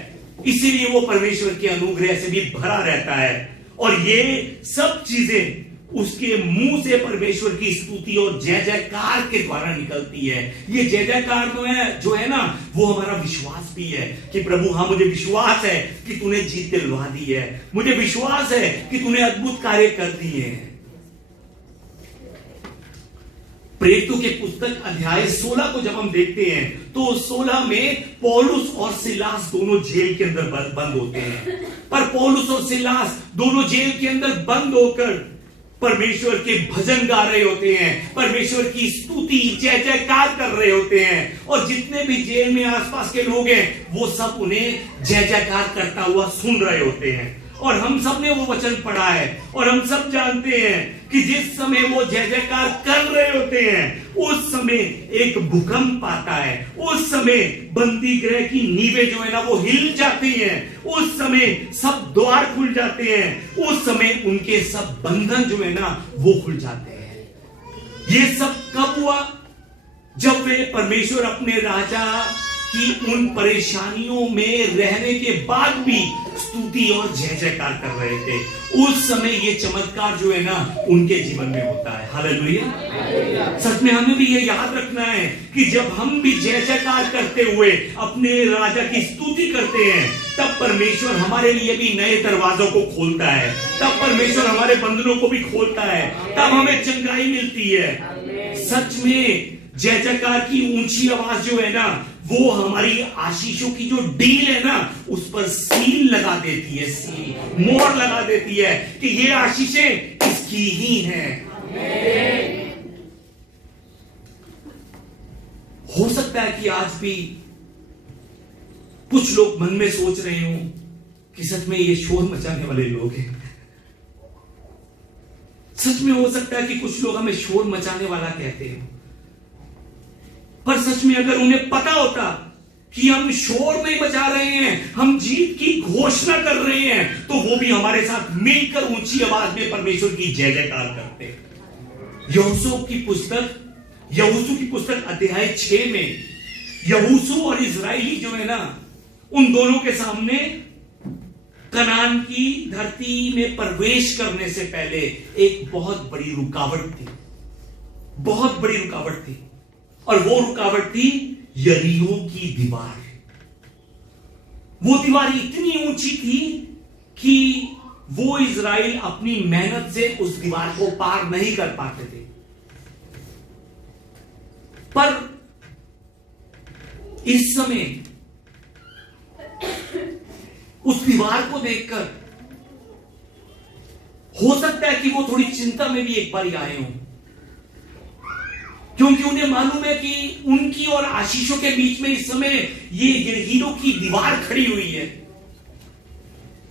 इसीलिए वो परमेश्वर के अनुग्रह से भी भरा रहता है। और ये सब चीजें उसके मुंह से परमेश्वर की स्तुति और जय जयकार के द्वारा निकलती है। ये जय जयकार जो है ना वो हमारा विश्वास भी है कि प्रभु हाँ, मुझे विश्वास है कि तूने जीत दिलवा दी है, मुझे विश्वास है कि तूने अद्भुत कार्य कर दिए हैं। प्रेरितों के पुस्तक अध्याय 16 को जब हम देखते हैं तो 16 में पौलुस और सिलास दोनों जेल के अंदर बंद होते हैं। पर पौलुस और सिलास दोनों जेल के अंदर बंद होकर परमेश्वर के भजन गा रहे होते हैं, परमेश्वर की स्तुति जय जयकार कर रहे होते हैं, और जितने भी जेल में आसपास के लोग हैं वो सब उन्हें जय जयकार करता हुआ सुन रहे होते हैं। और हम सब ने वो वचन पढ़ा है और हम सब जानते हैं कि जिस समय वो जय जयकार कर रहे होते हैं उस समय एक भूकंप आता है, उस समय बंदी गृह की नींवें जो है ना वो हिल जाती हैं, उस समय सब द्वार खुल जाते हैं, उस समय उनके सब बंधन जो है ना वो खुल जाते हैं। ये सब कब हुआ? जब वे परमेश्वर अपने राजा की उन परेशानियों में रहने के बाद भी स्तुति और जय जयकार कर रहे थे, उस समय ये चमत्कार जो है ना उनके जीवन में होता है। हालेलुया। सच में हमें भी ये याद रखना है कि जब हम भी जय जयकार करते हुए अपने राजा की स्तुति करते हैं तब परमेश्वर हमारे लिए भी नए दरवाजों को खोलता है, तब परमेश्वर हमारे बंधनों को भी खोलता है, तब हमें चंगाई मिलती है। सच में जय जयकार की ऊंची आवाज जो है ना वो हमारी आशीषों की जो डील है ना उस पर सील लगा देती है, सील मोहर लगा देती है कि ये आशीषें इसकी ही हैं। हो सकता है कि आज भी कुछ लोग मन में सोच रहे हो कि सच में ये शोर मचाने वाले लोग हैं। सच में हो सकता है कि कुछ लोग हमें शोर मचाने वाला कहते हैं, पर सच में अगर उन्हें पता होता कि हम शोर नहीं मचा रहे हैं, हम जीत की घोषणा कर रहे हैं, तो वो भी हमारे साथ मिलकर ऊंची आवाज में परमेश्वर की जय जयकार करते। यहोशू की पुस्तक अध्याय 6 में यहोशू और इजराइली जो है ना उन दोनों के सामने कनान की धरती में प्रवेश करने से पहले एक बहुत बड़ी रुकावट थी, बहुत बड़ी रुकावट थी, और वो रुकावट थी यरीहो की दीवार। वो दीवार इतनी ऊंची थी कि वो इजराइल अपनी मेहनत से उस दीवार को पार नहीं कर पाते थे। पर इस समय उस दीवार को देखकर हो सकता है कि वो थोड़ी चिंता में भी एक बार आए हों, क्योंकि उन्हें मालूम है कि उनकी और आशीषों के बीच में इस समय ये यरीहो की दीवार खड़ी हुई है।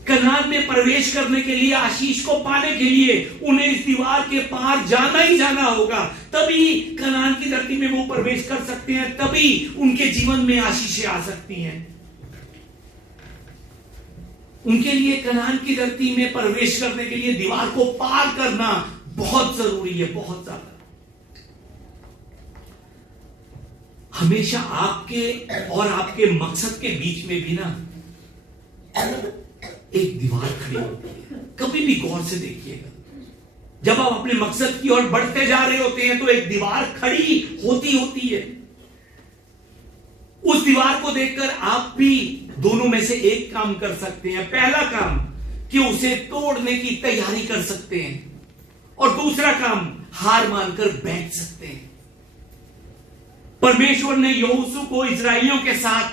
कनान में प्रवेश करने के लिए, आशीष को पाने के लिए उन्हें इस दीवार के पार जाना ही जाना होगा, तभी कनान की धरती में वो प्रवेश कर सकते हैं, तभी उनके जीवन में आशीषें आ सकती हैं। उनके लिए कनान की धरती में प्रवेश करने के लिए दीवार को पार करना बहुत जरूरी है, बहुत ज्यादा। हमेशा आपके और आपके मकसद के बीच में भी ना एक दीवार खड़ी होती है। कभी भी गौर से देखिएगा, जब आप अपने मकसद की ओर बढ़ते जा रहे होते हैं तो एक दीवार खड़ी होती है। उस दीवार को देखकर आप भी दोनों में से एक काम कर सकते हैं। पहला काम कि उसे तोड़ने की तैयारी कर सकते हैं, और दूसरा काम हार मानकर बैठ सकते हैं। परमेश्वर ने यहोशू को इस्राएलियों के साथ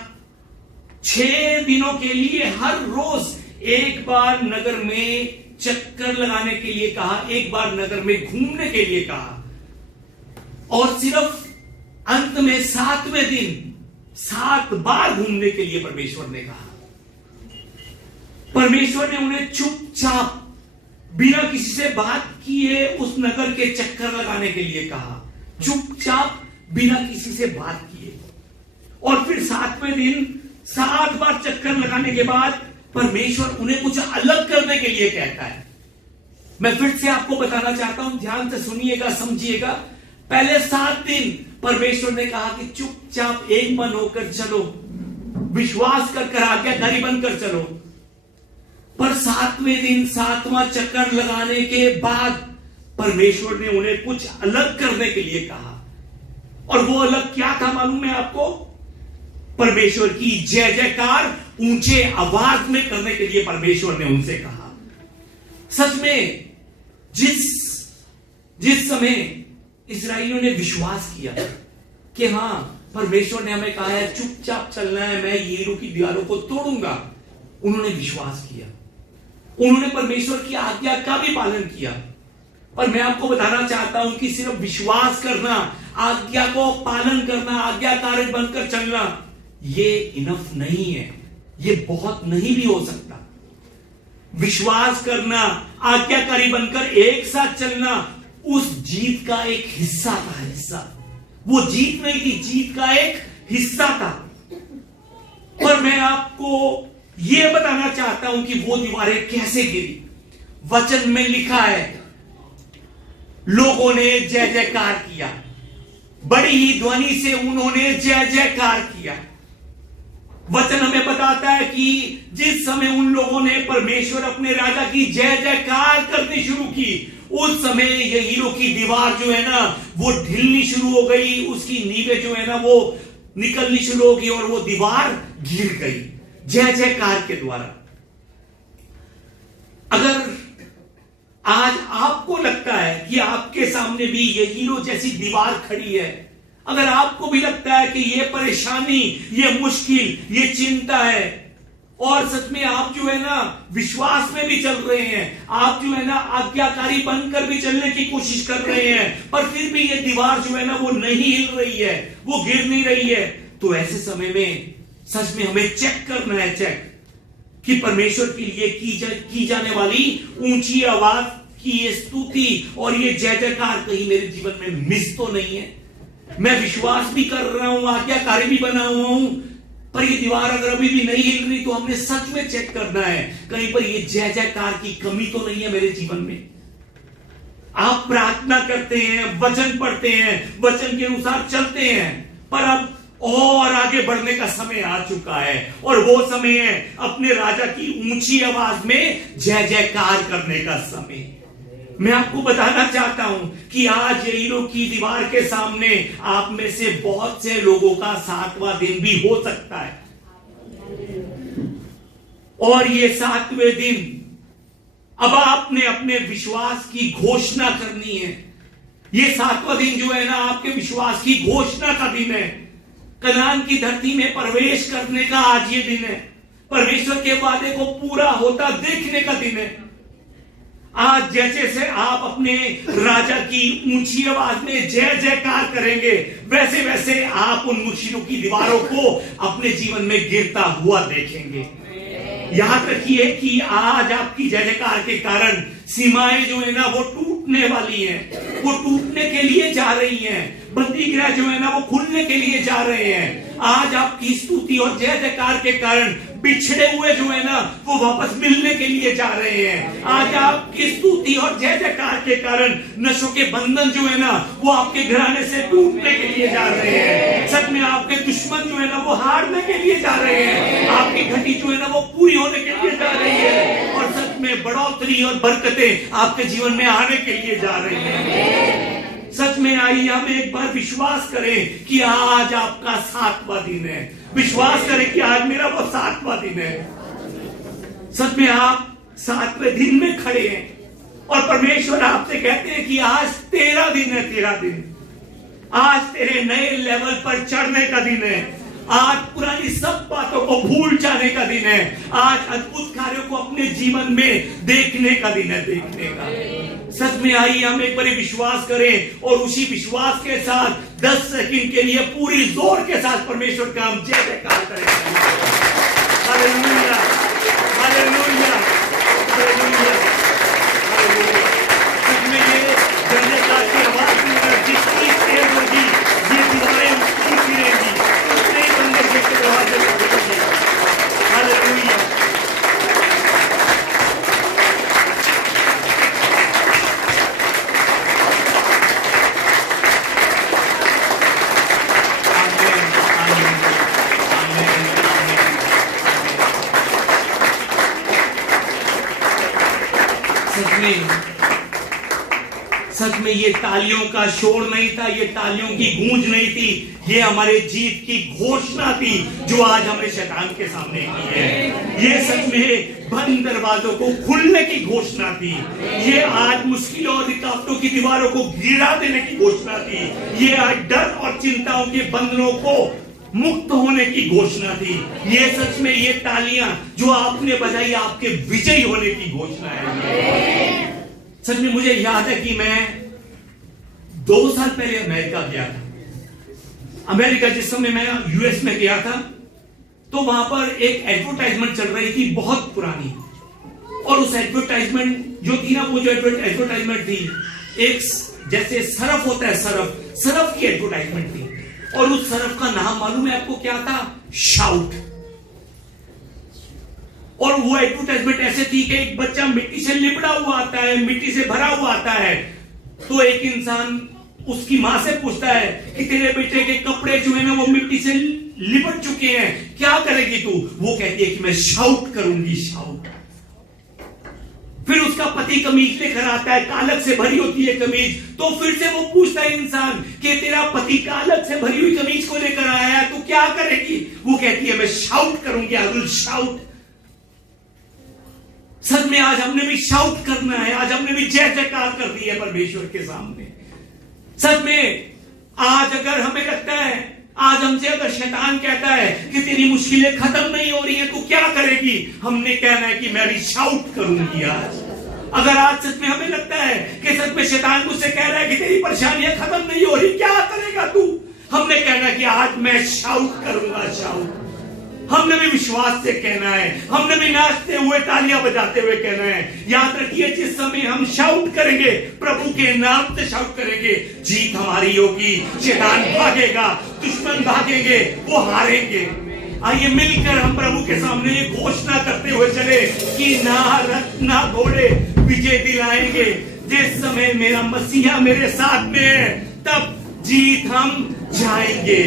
6 दिनों के लिए हर रोज एक बार नगर में चक्कर लगाने के लिए कहा, एक बार नगर में घूमने के लिए कहा, और सिर्फ अंत में 7वें दिन 7 बार घूमने के लिए परमेश्वर ने कहा। परमेश्वर ने उन्हें चुपचाप बिना किसी से बात किए उस नगर के चक्कर लगाने के लिए कहा, चुपचाप बिना किसी से बात किए। और फिर 7वें दिन 7 बार चक्कर लगाने के बाद परमेश्वर उन्हें कुछ अलग करने के लिए कहता है। मैं फिर से आपको बताना चाहता हूं, ध्यान से सुनिएगा, समझिएगा। पहले 7 दिन परमेश्वर ने कहा कि चुपचाप एक मन होकर चलो, विश्वास कर आज्ञाकारी बनकर चलो। पर 7वें दिन 7वां चक्कर लगाने के बाद परमेश्वर ने उन्हें कुछ अलग करने के लिए कहा, और वो अलग क्या था मालूम है आपको? परमेश्वर की जय जयकार ऊंचे आवाज में करने के लिए परमेश्वर ने उनसे कहा। सच में जिस समय इस्राएलियों ने विश्वास किया कि हां परमेश्वर ने हमें कहा है चुपचाप चलना है, मैं यरीहो की दीवारों को तोड़ूंगा, उन्होंने विश्वास किया, उन्होंने परमेश्वर की आज्ञा का भी पालन किया। और मैं आपको बताना चाहता हूं कि सिर्फ विश्वास करना, आज्ञा को पालन करना, आज्ञाकारी बनकर चलना, ये इनफ नहीं है, ये बहुत नहीं भी हो सकता। विश्वास करना, आज्ञाकारी बनकर एक साथ चलना उस जीत का एक हिस्सा था। हिस्सा वो जीत नहीं थी, जीत का एक हिस्सा था। पर मैं आपको यह बताना चाहता हूं कि वो दीवारें कैसे गिरी। वचन में लिखा है, लोगों ने जय जयकार किया, बड़ी ही ध्वनि से उन्होंने जय जयकार किया। वचन हमें बताता है कि जिस समय उन लोगों ने परमेश्वर अपने राजा की जय जयकार करनी शुरू की, उस समय यरीहो की दीवार जो है ना वो ढिलनी शुरू हो गई, उसकी नींवें जो है ना वो निकलनी शुरू हो गई और वो दीवार गिर गई जय जयकार के द्वारा। अगर आज आपको लगता है कि आपके सामने भी यरीहो जैसी दीवार खड़ी है, अगर आपको भी लगता है कि ये परेशानी, ये मुश्किल, ये चिंता है, और सच में आप जो है ना विश्वास में भी चल रहे हैं, आप जो है ना आज्ञाकारी बनकर भी चलने की कोशिश कर रहे हैं, पर फिर भी ये दीवार जो है ना वो नहीं हिल रही है, वो गिर नहीं रही है, तो ऐसे समय में सच में हमें चेक करना है, चेक कि परमेश्वर के लिए की जाने वाली ऊंची आवाज की ये स्तुति और ये जय जयकार कहीं मेरे जीवन में मिस तो नहीं है। मैं विश्वास भी कर रहा हूं, आज्ञाकारी भी बना हुआ हूं, पर ये दीवार अगर अभी भी नहीं हिल रही तो हमने सच में चेक करना है कहीं पर ये जय जयकार की कमी तो नहीं है मेरे जीवन में। आप प्रार्थना करते हैं, वचन पढ़ते हैं, वचन के अनुसार चलते हैं, पर अब और आगे बढ़ने का समय आ चुका है, और वो समय है अपने राजा की ऊंची आवाज में जय जयकार करने का समय। मैं आपको बताना चाहता हूं कि आज यरीहो की दीवार के सामने आप में से बहुत से लोगों का 7वां दिन भी हो सकता है, और ये 7वें दिन अब आपने अपने विश्वास की घोषणा करनी है। ये 7वां दिन जो है ना आपके विश्वास की घोषणा का दिन है। कनान की धरती में प्रवेश करने का आज ये दिन है। परमेश्वर के वादे को पूरा होता देखने का दिन है। आज जैसे से आप अपने राजा की ऊंची आवाज में जय जयकार करेंगे, वैसे वैसे आप उन मुश्किलों की दीवारों को अपने जीवन में गिरता हुआ देखेंगे। याद रखिए कि आज आपकी जय जयकार के कारण सीमाएं जो है ना वो टूटने वाली हैं, वो टूटने के लिए जा रही हैं। बंदी गृह जो है ना वो खुलने के लिए जा रहे हैं। आज आपकी स्तुति और जय जयकार के कारण बिछड़े हुए जो है ना वो वापस मिलने के लिए जा रहे हैं। आज आपकी स्तुति और जय जयकार के कारण नशों के बंधन जो है ना वो आपके घराने से टूटने के लिए जा रहे हैं। सच में आपके दुश्मन जो है ना वो हारने के लिए जा रहे हैं। आपकी घटी जो है ना वो पूरी होने के लिए जा रही है, और सच में बढ़ोतरी और बरकतें आपके जीवन में आने के लिए जा रही है। सच में आइए हम एक बार विश्वास करें कि आज आपका 7वां दिन है। विश्वास करें कि आज मेरा वो 7वां दिन है। सच में आप 7वें दिन में खड़े हैं और परमेश्वर आपसे कहते हैं कि आज तेरा दिन है, तेरा दिन। आज तेरे नए लेवल पर चढ़ने का दिन है। आज पुरानी सब बातों को भूल जाने का दिन है। आज अद्भुत कार्यों को अपने जीवन में देखने का दिन है, देखने का। सच में आइए हम एक बार विश्वास करें और उसी विश्वास के साथ 10 सेकंड के लिए पूरी जोर के साथ परमेश्वर का हम जय जयकार करें। Hallelujah, hallelujah, hallelujah, hallelujah. सच में ये जय जयकार की आवाज में जितनी तेज होगी ये दीवारें उठती रहेंगी, उतने ही परमेश्वर के दरवाजे खुलेंगे। हालेलुया। सच में ये तालियों का शोर नहीं था, ये तालियों की गूंज नहीं थी, ये हमारे जीत की घोषणा थी जो आज हमने शैतान के सामने की है। ये सच में बंद दरवाजों को खुलने की घोषणा थी। ये आज मुश्किलों और रुकावटों की दीवारों को गिरा देने की घोषणा थी। ये आज डर और चिंताओं के बंधनों को मुक्त होने की घोषणा थी। ये सच में ये तालियां जो आपने बजाई आपके विजयी होने की घोषणा है। सच में मुझे याद है कि मैं 2 साल पहले अमेरिका गया था। अमेरिका जिस समय मैं यूएस में गया था तो वहां पर एक एडवर्टाइजमेंट चल रही थी बहुत पुरानी, और उस एडवर्टाइजमेंट जो थी ना वो जो एडवर्टाइजमेंट थी एक जैसे सरफ होता है, सरफ की एडवर्टाइजमेंट थी। और उस सरफ का नाम मालूम है आपको क्या था? शाउट। और वो एडवर्टाइजमेंट ऐसे थी कि एक बच्चा मिट्टी से लिपड़ा हुआ आता है, मिट्टी से भरा हुआ आता है, तो एक इंसान उसकी मां से पूछता है कि तेरे बेटे के कपड़े जो है ना वो मिट्टी से लिपट चुके हैं, क्या करेगी तू? वो कहती है कि मैं शाउट करूंगी, शाउट। फिर उसका पति कमीज लेकर आता है, कालक से भरी होती है कमीज, तो फिर से वो पूछता है इंसान कि तेरा पति कालक से भरी हुई कमीज को लेकर आया है, तू क्या करेगी? वो कहती है मैं शाउट करूंगी, आई विल शाउट। सच में आज हमने भी शाउट करना है, आज हमने भी जय जयकार कर दी है परमेश्वर के सामने। सच में आज अगर हमें लगता है, आज हमसे अगर शैतान कहता है कि तेरी मुश्किलें खत्म नहीं हो रही है, तू क्या करेगी? हमने कहना है कि मैं भी शाउट करूंगी आज। अगर आज सच में हमें लगता है कि सच में शैतान मुझसे कह रहा है कि तेरी परेशानियां खत्म नहीं हो रही, क्या करेगा तू? हमने कहना है कि आज मैं शाउट करूंगा, शाउट। हमने भी विश्वास से कहना है, हमने भी नाचते हुए तालियां बजाते हुए कहना है। याद रखिए जिस समय हम शाउट करेंगे, प्रभु के नाम से शाउट करेंगे, जीत हमारी होगी, शैतान भागेगा, दुश्मन भागेंगे, वो हारेंगे। आइए मिलकर हम प्रभु के सामने ये घोषणा करते हुए चले कि ना रथ ना घोड़े विजय दिलाएंगे। जिस समय मेरा मसीहा मेरे साथ में है तब जीत हम जाएंगे।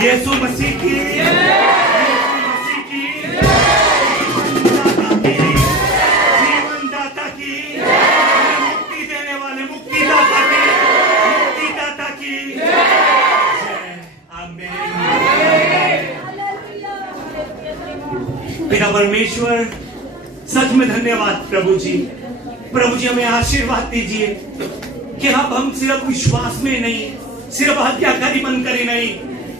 यीशु मसीह की जीवनदाता की मुक्ति देने वाले मुक्तिदाता की आमीन। पिता परमेश्वर, सच में धन्यवाद प्रभु जी। प्रभु जी हमें आशीर्वाद दीजिए कि हम सिर्फ विश्वास में नहीं, सिर्फ आज्ञाकारी बनकर ही नहीं,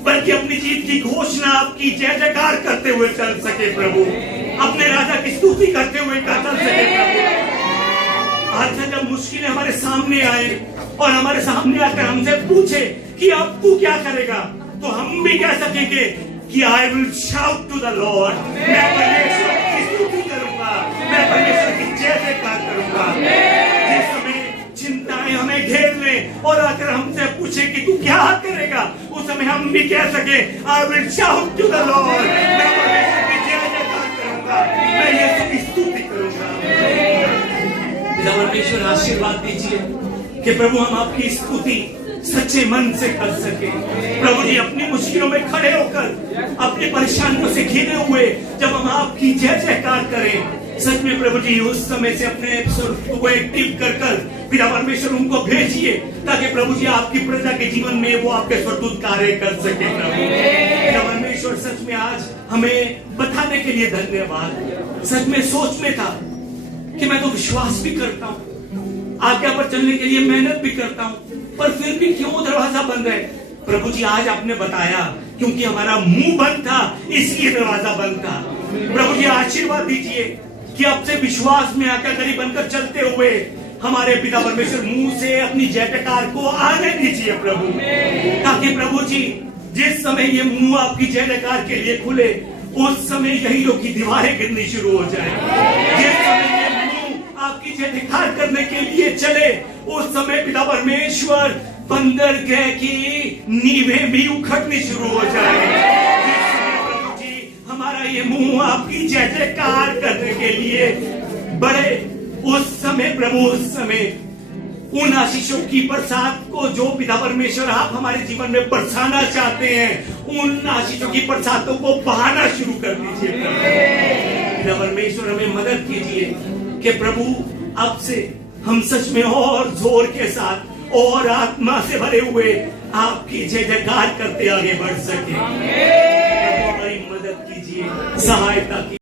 बल्कि अपनी जीत की घोषणा आपकी जय जयकार करते हुए चल सके प्रभु, अपने राजा की स्तुति करते हुए चल सके प्रभु। आज जब मुश्किलें हमारे सामने आए और हमारे सामने आकर हमसे पूछे कि अब तू क्या करेगा, तो हम भी कह सकेंगे कि I will shout to the Lord. मैं परमेश्वर की स्तुति करूंगा, मैं परमेश्वर की जय जयकार करूंगा। जिस समय चिंताएं हमें घेर ले और अगर हमसे पूछे कि तू क्या करेगा, उस समय हम भी कह सके I will shout to the Lord. मैं परमेश्वर की जय जयकार करूंगा, मैं यीशु की स्तुति करूंगा। पिता परमेश्वर आशीर्वाद दीजिए कि प्रभु हम आपकी स्तुति सच्चे मन से कर सके। प्रभु जी अपनी मुश्किलों में खड़े होकर, अपनी परेशानियों से घिरे हुए जब हम आपकी जय जयकार करें, सच में प्रभु जी उस समय से अपने स्वरूप को एक्टिव कर पिता परमेश्वर उनको भेजिए, ताकि प्रभु जी आपकी प्रजा के जीवन में वो आपके स्वतंत्र कार्य कर सके। प्रभु पिता परमेश्वर, सच में आज हमें बताने के लिए धन्यवाद। सच में सोच में था कि मैं तो विश्वास भी करता हूँ, आज्ञा पर चलने के लिए मेहनत भी करता हूँ, पर फिर भी क्यों दरवाजा बंद है। प्रभु जी आज आपने बताया क्योंकि हमारा मुंह बंद था, इसलिए दरवाजा बंद था। प्रभु जी आशीर्वाद दीजिए कि अब से विश्वास में आज्ञाकारी बनकर चलते हुए हमारे पिता परमेश्वर मुंह से अपनी जय जयकार को आने दीजिए प्रभु, ताकि प्रभु जी जिस समय ये मुंह आपकी जय जयकार के लिए खुले, उस समय यही लोग की दीवारें गिरनी शुरू हो जाए। जिस समय ये मुंह आपकी जय जयकार करने के लिए चले, उस समय पिता परमेश्वर बंदरगाह की नींवें भी उखड़नी शुरू हो जाए। प्रभु जी हमारा ये मुंह आपकी जय जयकार करने के लिए बड़े, उस समय प्रभु उस समय उन आशीषों की बरसात को जो पिता परमेश्वर आप हमारे जीवन में बरसाना चाहते हैं, उन आशीषों की बरसातों को बहाना शुरू कर दीजिए। पिता परमेश्वर हमें मदद कीजिए कि प्रभु अब से हम सच में और जोर के साथ और आत्मा से भरे हुए आपकी जय जयकार करते आगे बढ़ सके। हमारी मदद कीजिए, सहायता कीजिए।